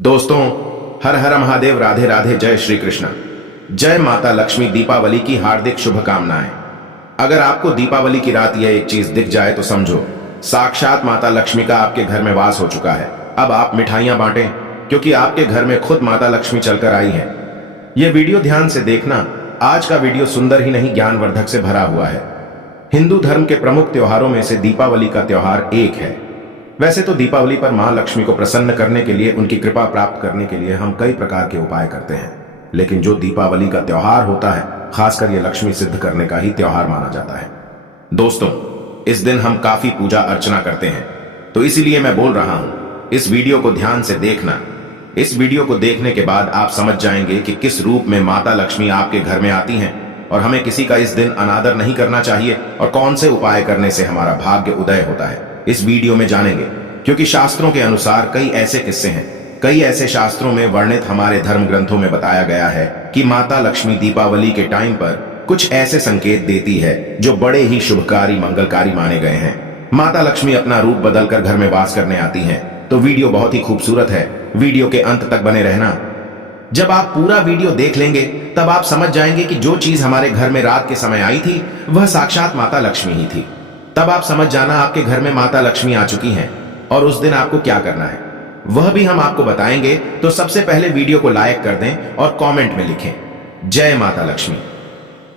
दोस्तों, हर हर महादेव, राधे राधे, जय श्री कृष्ण। जय माता लक्ष्मी। दीपावली की हार्दिक शुभकामनाएं। अगर आपको दीपावली की रात यह एक चीज दिख जाए तो समझो साक्षात माता लक्ष्मी का आपके घर में वास हो चुका है। अब आप मिठाइयां बांटें क्योंकि आपके घर में खुद माता लक्ष्मी चलकर आई है। यह वीडियो ध्यान से देखना। आज का वीडियो सुंदर ही नहीं, ज्ञानवर्धक से भरा हुआ है। हिंदू धर्म के प्रमुख त्योहारों में से दीपावली का त्योहार एक है। वैसे तो दीपावली पर मां लक्ष्मी को प्रसन्न करने के लिए, उनकी कृपा प्राप्त करने के लिए हम कई प्रकार के उपाय करते हैं, लेकिन जो दीपावली का त्योहार होता है, खासकर ये लक्ष्मी सिद्ध करने का ही त्योहार माना जाता है। दोस्तों, इस दिन हम काफी पूजा अर्चना करते हैं, तो इसीलिए मैं बोल रहा हूं, इस वीडियो को ध्यान से देखना। इस वीडियो को देखने के बाद आप समझ जाएंगे कि किस रूप में माता लक्ष्मी आपके घर में आती हैं और हमें किसी का इस दिन अनादर नहीं करना चाहिए और कौन से उपाय करने से हमारा भाग्य उदय होता है, इस वीडियो में जानेंगे। क्योंकि शास्त्रों के अनुसार कई ऐसे किस्से हैं, कई ऐसे शास्त्रों में वर्णित, हमारे धर्म ग्रंथों में बताया गया है कि माता लक्ष्मी दीपावली के टाइम पर कुछ ऐसे संकेत देती है जो बड़े ही शुभकारी, मंगलकारी माने गए हैं। माता लक्ष्मी अपना रूप बदलकर घर में वास करने आती हैं, तो वीडियो बहुत ही खूबसूरत है। वीडियो के अंत तक बने रहना। जब आप पूरा वीडियो देख लेंगे तब आप समझ जाएंगे कि जो चीज हमारे घर में रात के समय आई थी वह साक्षात माता लक्ष्मी ही थी। तब आप समझ जाना आपके घर में माता लक्ष्मी आ चुकी हैं और उस दिन आपको क्या करना है वह भी हम आपको बताएंगे। तो सबसे पहले वीडियो को लाइक कर दें और कमेंट में लिखें जय माता लक्ष्मी।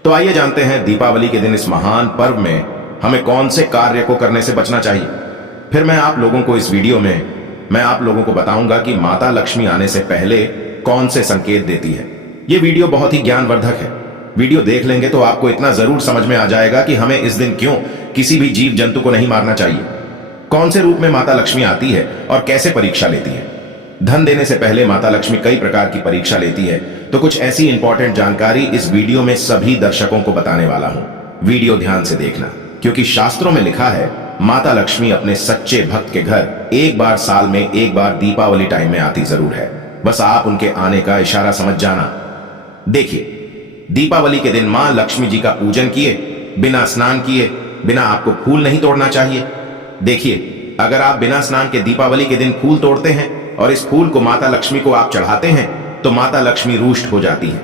तो आइए जानते हैं दीपावली के दिन इस महान पर्व में हमें कौन से कार्य को करने से बचना चाहिए। फिर मैं आप लोगों को इस वीडियो में आप लोगों को बताऊंगा कि माता लक्ष्मी आने से पहले कौन से संकेत देती है। यह वीडियो बहुत ही ज्ञानवर्धक है। वीडियो देख लेंगे तो आपको इतना जरूर समझ में आ जाएगा कि हमें इस दिन क्यों किसी भी जीव जंतु को नहीं मारना चाहिए, कौन से रूप में माता लक्ष्मी आती है और कैसे परीक्षा लेती है। धन देने से पहले माता लक्ष्मी कई प्रकार की परीक्षा लेती है, तो कुछ ऐसी इंपॉर्टेंट जानकारी इस वीडियो में सभी दर्शकों को बताने वाला हूं। वीडियो ध्यान से देखना, क्योंकि शास्त्रों में लिखा है माता लक्ष्मी अपने सच्चे भक्त के घर एक बार साल में एक बार दीपावली टाइम में आती जरूर है। बस आप उनके आने का इशारा समझ जाना। देखिए, दीपावली के दिन मां लक्ष्मी जी का पूजन किए बिना स्नान किए बिना आपको फूल नहीं तोड़ना चाहिए। देखिए, अगर आप बिना स्नान के दीपावली के दिन फूल तोड़ते हैं और इस फूल को माता लक्ष्मी को आप चढ़ाते हैं तो माता लक्ष्मी रुष्ट हो जाती है,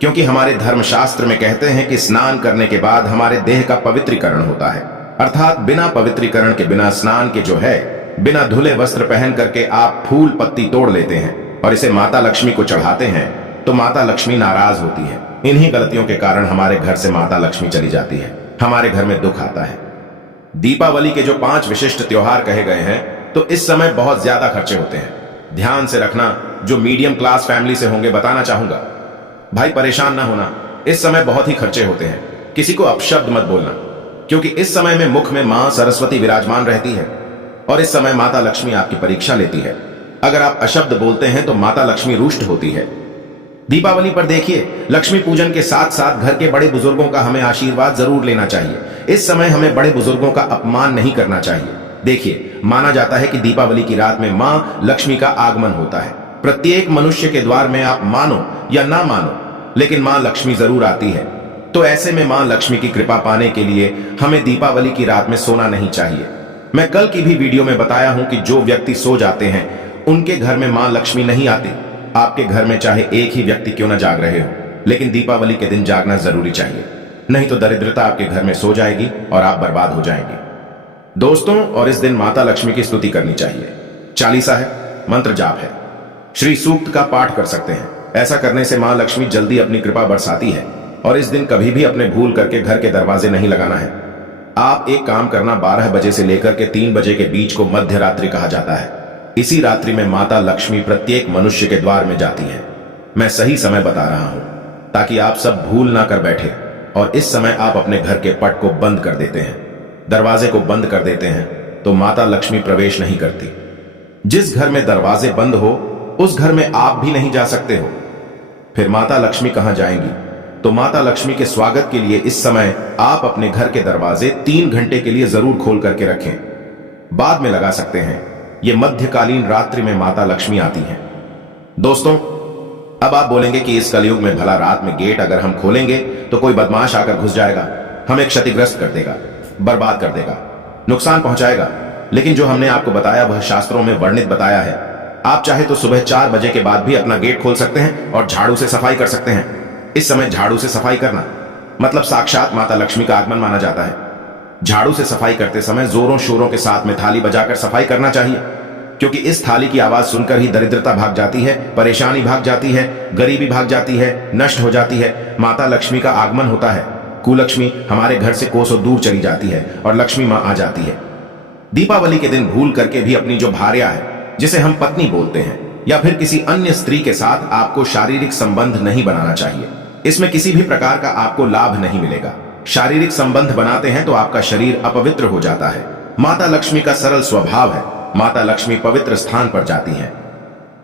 क्योंकि हमारे धर्मशास्त्र में कहते हैं कि स्नान करने के बाद हमारे देह का पवित्रीकरण होता है। अर्थात बिना पवित्रीकरण के, बिना स्नान के जो है, बिना धुले वस्त्र पहन करके आप फूल पत्ती तोड़ लेते हैं और इसे माता लक्ष्मी को चढ़ाते हैं तो माता लक्ष्मी नाराज होती है। इन्हीं गलतियों के कारण हमारे घर से माता लक्ष्मी चली जाती है, हमारे घर में दुख आता है। दीपावली के जो 5 विशिष्ट त्योहार कहे गए हैं, तो इस समय बहुत ज्यादा खर्चे होते हैं। ध्यान से रखना, जो मीडियम क्लास फैमिली से होंगे बताना चाहूंगा, भाई परेशान ना होना। इस समय बहुत ही खर्चे होते हैं। किसी को अपशब्द मत बोलना, क्योंकि इस समय में मुख में मां सरस्वती विराजमान रहती है और इस समय माता लक्ष्मी आपकी परीक्षा लेती है। अगर आप अशब्द बोलते हैं तो माता लक्ष्मी रुष्ट होती है। दीपावली पर देखिए, लक्ष्मी पूजन के साथ साथ घर के बड़े बुजुर्गों का हमें आशीर्वाद जरूर लेना चाहिए। इस समय हमें बड़े बुजुर्गों का अपमान नहीं करना चाहिए। देखिए, माना जाता है कि दीपावली की रात में मां लक्ष्मी का आगमन होता है। प्रत्येक मनुष्य के द्वार में आप मानो या ना मानो, लेकिन मां लक्ष्मी जरूर आती है। तो ऐसे में मां लक्ष्मी की कृपा पाने के लिए हमें दीपावली की रात में सोना नहीं चाहिए। मैं कल की भी वीडियो में बताया हूं कि जो व्यक्ति सो जाते हैं उनके घर में मां लक्ष्मी नहीं आती। आपके घर में चाहे एक ही व्यक्ति क्यों ना जाग रहे हो, लेकिन दीपावली के दिन जागना जरूरी चाहिए, नहीं तो दरिद्रता आपके घर में सो जाएगी और आप बर्बाद हो जाएंगे। दोस्तों, और इस दिन माता लक्ष्मी की स्तुति करनी चाहिए। चालीसा है, मंत्र जाप है, श्री सूक्त का पाठ कर सकते हैं। ऐसा करने से मां लक्ष्मी जल्दी अपनी कृपा बरसाती है। और इस दिन कभी भी अपने भूल करके घर के दरवाजे नहीं लगाना है। आप एक काम करना, 12 बजे से लेकर के 3 बजे के बीच को मध्य रात्रि कहा जाता है। इसी रात्रि में माता लक्ष्मी प्रत्येक मनुष्य के द्वार में जाती है। मैं सही समय बता रहा हूं ताकि आप सब भूल ना कर बैठे। और इस समय आप अपने घर के पट को बंद कर देते हैं, दरवाजे को बंद कर देते हैं, तो माता लक्ष्मी प्रवेश नहीं करती। जिस घर में दरवाजे बंद हो उस घर में आप भी नहीं जा सकते हो। फिर माता लक्ष्मी कहां जाएंगी? तो माता लक्ष्मी के स्वागत के लिए इस समय आप अपने घर के दरवाजे 3 घंटे के लिए जरूर खोल करके रखें। बाद में लगा सकते हैं। यह मध्यकालीन रात्रि में माता लक्ष्मी आती हैं। दोस्तों, अब आप बोलेंगे कि इस कलयुग में भला रात में गेट अगर हम खोलेंगे तो कोई बदमाश आकर घुस जाएगा, हमें क्षतिग्रस्त कर देगा, बर्बाद कर देगा, नुकसान पहुंचाएगा। लेकिन जो हमने आपको बताया वह शास्त्रों में वर्णित बताया है। आप चाहे तो सुबह 4 बजे के बाद भी अपना गेट खोल सकते हैं और झाड़ू से सफाई कर सकते हैं। इस समय झाड़ू से सफाई करना मतलब साक्षात माता लक्ष्मी का आगमन माना जाता है। झाड़ू से सफाई करते समय जोरों शोरों के साथ में थाली बजाकर सफाई करना चाहिए, क्योंकि इस थाली की आवाज सुनकर ही दरिद्रता भाग जाती है, परेशानी भाग जाती है, गरीबी भाग जाती है, नष्ट हो जाती है। माता लक्ष्मी का आगमन होता है। कुलक्ष्मी हमारे घर से कोसों दूर चली जाती है और लक्ष्मी मां आ जाती है। दीपावली के दिन भूल करके भी अपनी जो भार्या है, जिसे हम पत्नी बोलते हैं, या फिर किसी अन्य स्त्री के साथ आपको शारीरिक संबंध नहीं बनाना चाहिए। इसमें किसी भी प्रकार का आपको लाभ नहीं मिलेगा। शारीरिक संबंध बनाते हैं तो आपका शरीर अपवित्र हो जाता है। माता लक्ष्मी का सरल स्वभाव है। माता लक्ष्मी पवित्र स्थान पर जाती हैं।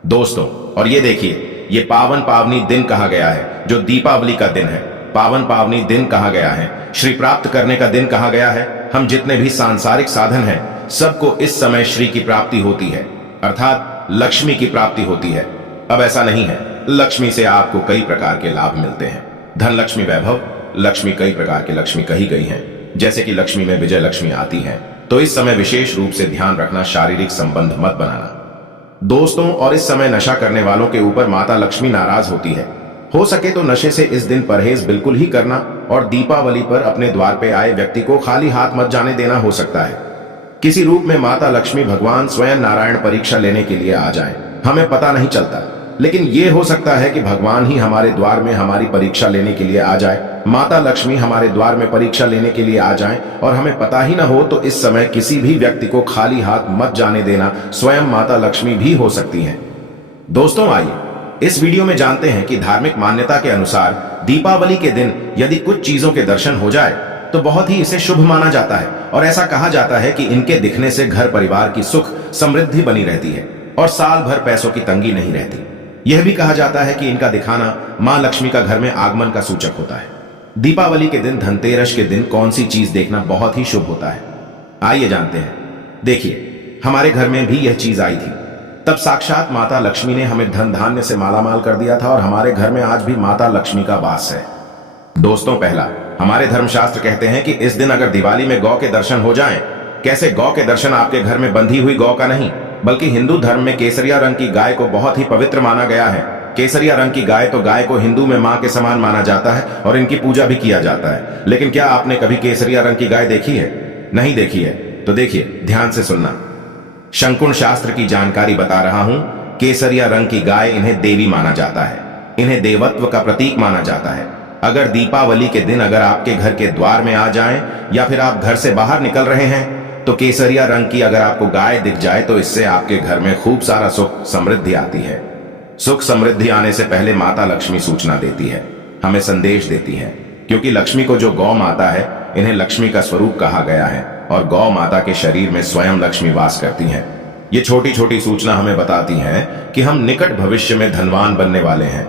दोस्तों, और ये देखिए, ये पावन पावनी दिन कहा गया है, जो दीपावली का दिन है। पावन पावनी दिन कहा गया है, श्री प्राप्त करने का दिन कहा गया है। हम जितने भी सांसारिक साधन हैं, सबको इस समय श्री की प्राप्ति होती है, अर्थात लक्ष्मी की प्राप्ति होती है। अब ऐसा नहीं है, लक्ष्मी से आपको कई प्रकार के लाभ मिलते हैं। धन लक्ष्मी, वैभव लक्ष्मी, कई प्रकार की लक्ष्मी कही गई हैं। जैसे कि लक्ष्मी में विजय लक्ष्मी आती है। तो इस समय विशेष रूप से ध्यान रखना, शारीरिक संबंध मत बनाना। दोस्तों, और इस समय नशा करने वालों के ऊपर माता लक्ष्मी नाराज होती है। हो सके तो नशे से इस दिन परहेज बिल्कुल ही करना, और दीपावली पर अपने द्वार पे आए व्यक्ति को खाली हाथ मत जाने देना। हो सकता है किसी रूप में माता लक्ष्मी भगवान स्वयं नारायण परीक्षा लेने के लिए आ जाएं। हमें पता नहीं चलता, लेकिन यह हो सकता है कि भगवान ही हमारे द्वार में हमारी परीक्षा लेने के लिए आ जाए। माता लक्ष्मी हमारे द्वार में परीक्षा लेने के लिए आ जाएं और हमें पता ही ना हो, तो इस समय किसी भी व्यक्ति को खाली हाथ मत जाने देना। स्वयं माता लक्ष्मी भी हो सकती हैं। दोस्तों, आइए इस वीडियो में जानते हैं कि धार्मिक मान्यता के अनुसार दीपावली के दिन यदि कुछ चीजों के दर्शन हो जाए तो बहुत ही इसे शुभ माना जाता है, और ऐसा कहा जाता है कि इनके दिखने से घर परिवार की सुख समृद्धि बनी रहती है और साल भर पैसों की तंगी नहीं रहती। यह भी कहा जाता है कि इनका दिखाना मां लक्ष्मी का घर में आगमन का सूचक होता है। दीपावली के दिन, धनतेरस के दिन कौन सी चीज देखना बहुत ही शुभ होता है, आइए जानते हैं। देखिए, हमारे घर में भी यह चीज आई थी। तब साक्षात माता लक्ष्मी ने हमें धन धान्य से मालामाल कर दिया था, और हमारे घर में आज भी माता लक्ष्मी का वास है। दोस्तों, पहला, हमारे धर्मशास्त्र कहते हैं कि इस दिन अगर दिवाली में गौ के दर्शन हो जाएं, कैसे गौ के दर्शन आपके घर में बंधी हुई गौ का नहीं, बल्कि हिंदू धर्म में केसरिया रंग की गाय को बहुत ही पवित्र माना गया है। केसरिया रंग की गाय, तो गाय को हिंदू में मां के समान माना जाता है और इनकी पूजा भी किया जाता है। लेकिन क्या आपने कभी केसरिया रंग की गाय देखी है? नहीं देखी है तो देखिए, ध्यान से सुनना। शंकुन शास्त्र की जानकारी बता रहा हूं। केसरिया रंग की गाय, इन्हें देवी माना जाता है, इन्हें देवत्व का प्रतीक माना जाता है। अगर दीपावली के दिन अगर आपके घर के द्वार में आ जाएं, या फिर आप घर से बाहर निकल रहे हैं, तो केसरिया रंग की अगर आपको गाय दिख जाए, तो इससे आपके घर में खूब सारा सुख समृद्धि आती है। सुख समृद्धि आने से पहले माता लक्ष्मी सूचना देती है, हमें संदेश देती है, क्योंकि लक्ष्मी को जो गौ माता है, इन्हें लक्ष्मी का स्वरूप कहा गया है, और गौ माता के शरीर में स्वयं लक्ष्मी वास करती हैं। ये छोटी छोटी सूचना हमें बताती है कि हम निकट भविष्य में धनवान बनने वाले हैं।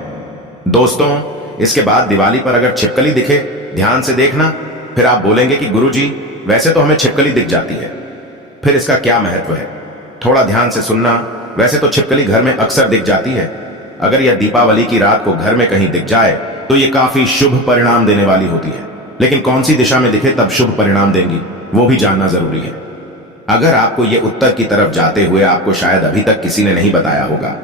दोस्तों, इसके बाद दिवाली पर अगर छिपकली दिखे, ध्यान से देखना। फिर आप बोलेंगे कि गुरुजी, वैसे तो हमें छिपकली दिख जाती है, फिर इसका क्या महत्व है? थोड़ा ध्यान से सुनना। वैसे तो छिपकली घर में अक्सर दिख जाती है। अगर यह दीपावली की रात को घर में कहीं दिख जाए तो यह काफी शुभ परिणाम देने वाली होती है। लेकिन कौन सी दिशा में दिखे तब शुभ परिणाम देंगी, वो भी जानना जरूरी है। अगर आपको ये उत्तर की तरफ जाते हुए आपको शायद अभी तक किसी ने नहीं बताया होगा,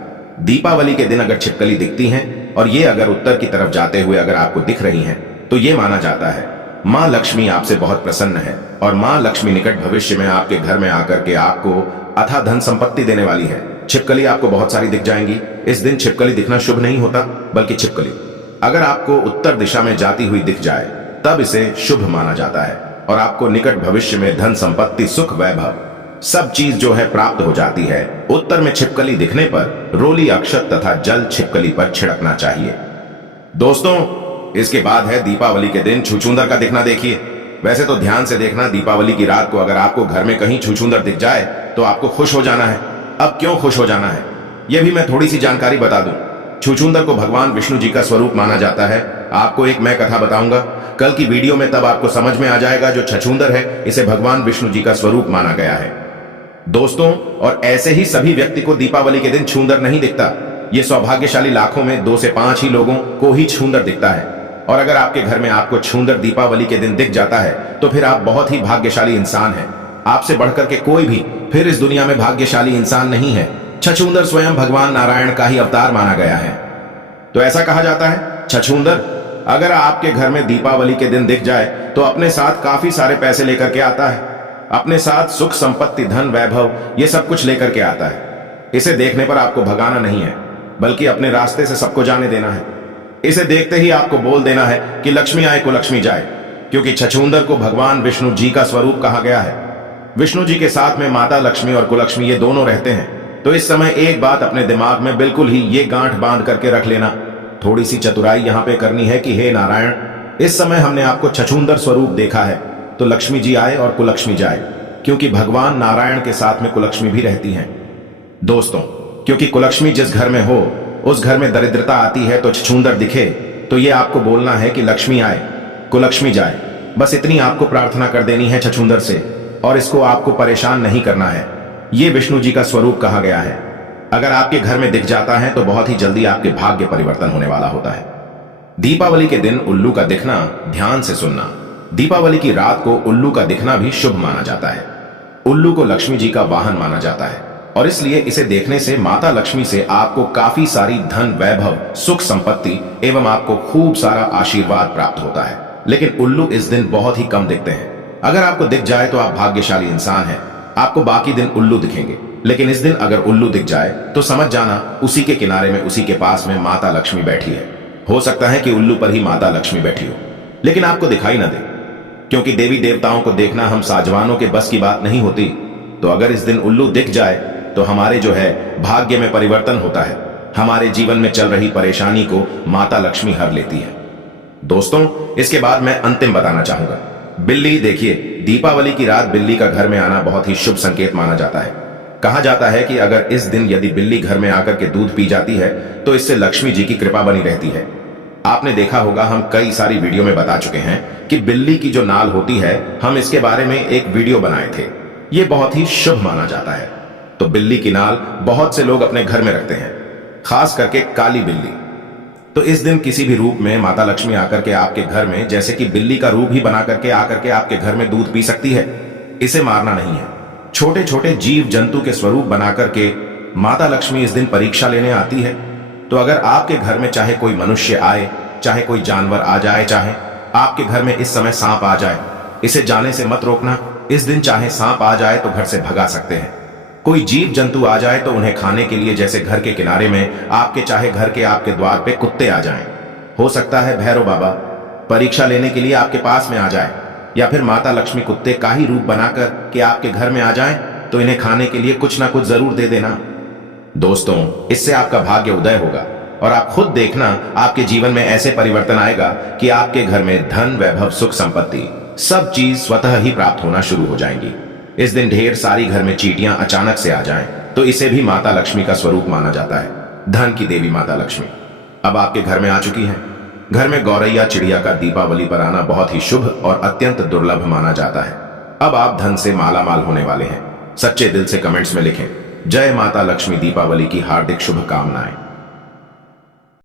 दीपावली के दिन अगर छिपकली दिखती हैं और ये अगर उत्तर की तरफ जाते हुए अगर आपको दिख रही हैं, तो ये माना जाता है मां लक्ष्मी आपसे बहुत प्रसन्न है, और मां लक्ष्मी निकट भविष्य में आपके घर में आकर के आपको अथाह धन संपत्ति देने वाली है। छिपकली आपको बहुत सारी दिख जाएंगी। इस दिन छिपकली दिखना शुभ नहीं होता, बल्कि छिपकली अगर आपको उत्तर दिशा में जाती हुई दिख जाए, तब इसे शुभ माना जाता है, और आपको निकट भविष्य में धन संपत्ति, सुख, वैभव सब चीज जो है प्राप्त हो जाती है। उत्तर में छिपकली दिखने पर रोली अक्षत तथा जल छिपकली पर छिड़कना चाहिए। दोस्तों, इसके बाद है दीपावली के दिन छुछुंदर का दिखना। देखिए, वैसे तो ध्यान से देखना, दीपावली की रात को अगर आपको घर में कहीं छुछुंदर दिख जाए तो आपको खुश हो जाना है। अब क्यों खुश हो जाना है, यह भी मैं थोड़ी सी जानकारी बता दूं। छुछुंदर को भगवान विष्णु जी का स्वरूप माना जाता है। आपको एक मैं कथा बताऊंगा कल की वीडियो में, तब आपको समझ में आ जाएगा। जो छछूंदर है, इसे भगवान विष्णु जी का स्वरूप माना गया है। दोस्तों, और ऐसे ही सभी व्यक्ति को दीपावली के दिन छूंदर नहीं दिखता। ये सौभाग्यशाली लाखों में 2 से 5 ही लोगों को ही छूंदर दिखता है। और अगर आपके घर में आपको छूंदर दीपावली के दिन दिख जाता है, तो फिर आप बहुत ही भाग्यशाली इंसान हैं। आपसे बढ़कर के कोई भी फिर इस दुनिया में भाग्यशाली इंसान नहीं है। छछूंदर स्वयं भगवान नारायण का ही अवतार माना गया है। तो ऐसा कहा जाता है छछूंदर अगर आपके घर में दीपावली के दिन दिख जाए तो अपने साथ काफी सारे पैसे लेकर के आता है, अपने साथ सुख संपत्ति धन वैभव ये सब कुछ लेकर के आता है। इसे देखने पर आपको भगाना नहीं है बल्कि अपने रास्ते से सबको जाने देना है। इसे देखते ही आपको बोल देना है कि लक्ष्मी आए कुलक्ष्मी जाए, क्योंकि छछूंदर को भगवान विष्णु जी का स्वरूप कहा गया है। विष्णु जी के साथ में माता लक्ष्मी और कुलक्ष्मी ये दोनों रहते हैं। तो इस समय एक बात अपने दिमाग में बिल्कुल ही ये गांठ बांध करके रख लेना, थोड़ी सी चतुराई यहां पे करनी है कि हे नारायण, इस समय हमने आपको छछूंदर स्वरूप देखा है तो लक्ष्मी जी आए और कुलक्ष्मी जाए, क्योंकि भगवान नारायण के साथ में कुलक्ष्मी भी रहती हैं। दोस्तों, क्योंकि कुलक्ष्मी जिस घर में हो उस घर में दरिद्रता आती है, तो छछूंदर दिखे तो ये आपको बोलना है कि लक्ष्मी आए कुलक्ष्मी जाए। बस इतनी आपको प्रार्थना कर देनी है छछूंदर से, और इसको आपको परेशान नहीं करना है। ये विष्णु जी का स्वरूप कहा गया है। अगर आपके घर में दिख जाता है तो बहुत ही जल्दी आपके भाग्य परिवर्तन होने वाला होता है। दीपावली के दिन उल्लू का दिखना, ध्यान से सुनना, दीपावली की रात को उल्लू का दिखना भी शुभ माना जाता है। उल्लू को लक्ष्मी जी का वाहन माना जाता है और इसलिए इसे देखने से माता लक्ष्मी से आपको काफी सारी धन वैभव सुख संपत्ति एवं आपको खूब सारा आशीर्वाद प्राप्त होता है। लेकिन उल्लू इस दिन बहुत ही कम दिखते हैं। अगर आपको दिख जाए तो आप भाग्यशाली इंसान हैं, आपको बाकी दिन उल्लू दिखेंगे। लेकिन इस दिन अगर उल्लू दिख जाए तो समझ जाना उसी के किनारे में उसी के पास में माता लक्ष्मी बैठी है। हो सकता है कि उल्लू पर ही माता लक्ष्मी बैठी हो लेकिन आपको दिखाई ना दे, क्योंकि देवी देवताओं को देखना हम साजवानों के बस की बात नहीं होती। तो अगर इस दिन उल्लू दिख जाए तो हमारे जो है भाग्य में परिवर्तन होता है, हमारे जीवन में चल रही परेशानी को माता लक्ष्मी हर लेती है। दोस्तों, इसके बाद मैं अंतिम बताना चाहूंगा। बिल्ली, देखिए, दीपावली की रात बिल्ली का घर में आना बहुत ही शुभ संकेत माना जाता है। कहा जाता है कि अगर इस दिन यदि बिल्ली घर में आकर के दूध पी जाती है तो इससे लक्ष्मी जी की कृपा बनी रहती है। आपने देखा होगा, हम कई सारी वीडियो में बता चुके हैं कि बिल्ली की जो नाल होती है, हम इसके बारे में एक वीडियो बनाए थे। ये बहुत ही शुभ माना जाता है। तो बिल्ली की नाल बहुत से लोग अपने घर में रखते हैं, खास करके काली बिल्ली। तो इस दिन किसी भी रूप में माता लक्ष्मी आकर के आपके घर में, जैसे कि बिल्ली का रूप ही बना करके आकर के आपके घर में दूध पी सकती है। इसे मारना नहीं है। छोटे छोटे जीव जंतु के स्वरूप बना करके माता लक्ष्मी इस दिन परीक्षा लेने आती है। तो अगर आपके घर में चाहे कोई मनुष्य आए, चाहे कोई जानवर आ जाए, चाहे आपके घर में इस समय सांप आ जाए, इसे जाने से मत रोकना। इस दिन चाहे सांप आ जाए तो घर से भगा सकते हैं। कोई जीव जंतु आ जाए तो उन्हें खाने के लिए, जैसे घर के किनारे में आपके, चाहे घर के आपके द्वार पे कुत्ते आ जाएं। हो सकता है भैरव बाबा परीक्षा लेने के लिए आपके पास में आ जाए, या फिर माता लक्ष्मी कुत्ते का ही रूप बनाकर के आपके घर में आ जाएं, तो इन्हें खाने के लिए कुछ ना कुछ जरूर दे देना। दोस्तों, इससे आपका भाग्य उदय होगा और आप खुद देखना आपके जीवन में ऐसे परिवर्तन आएगा कि आपके घर में धन वैभव सुख संपत्ति सब चीज स्वतः ही प्राप्त होना शुरू हो जाएंगी। इस दिन ढेर सारी घर में चींटियां अचानक से आ जाएं, तो इसे भी माता लक्ष्मी का स्वरूप माना जाता है। धन की देवी माता लक्ष्मी अब आपके घर में आ चुकी हैं। घर में गौरैया चिड़िया का दीपावली पर आना बहुत ही शुभ और अत्यंत दुर्लभ माना जाता है। अब आप धन से मालामाल होने वाले हैं। सच्चे दिल से कमेंट्स में लिखें, जय माता लक्ष्मी, दीपावली की हार्दिक शुभकामनाएं।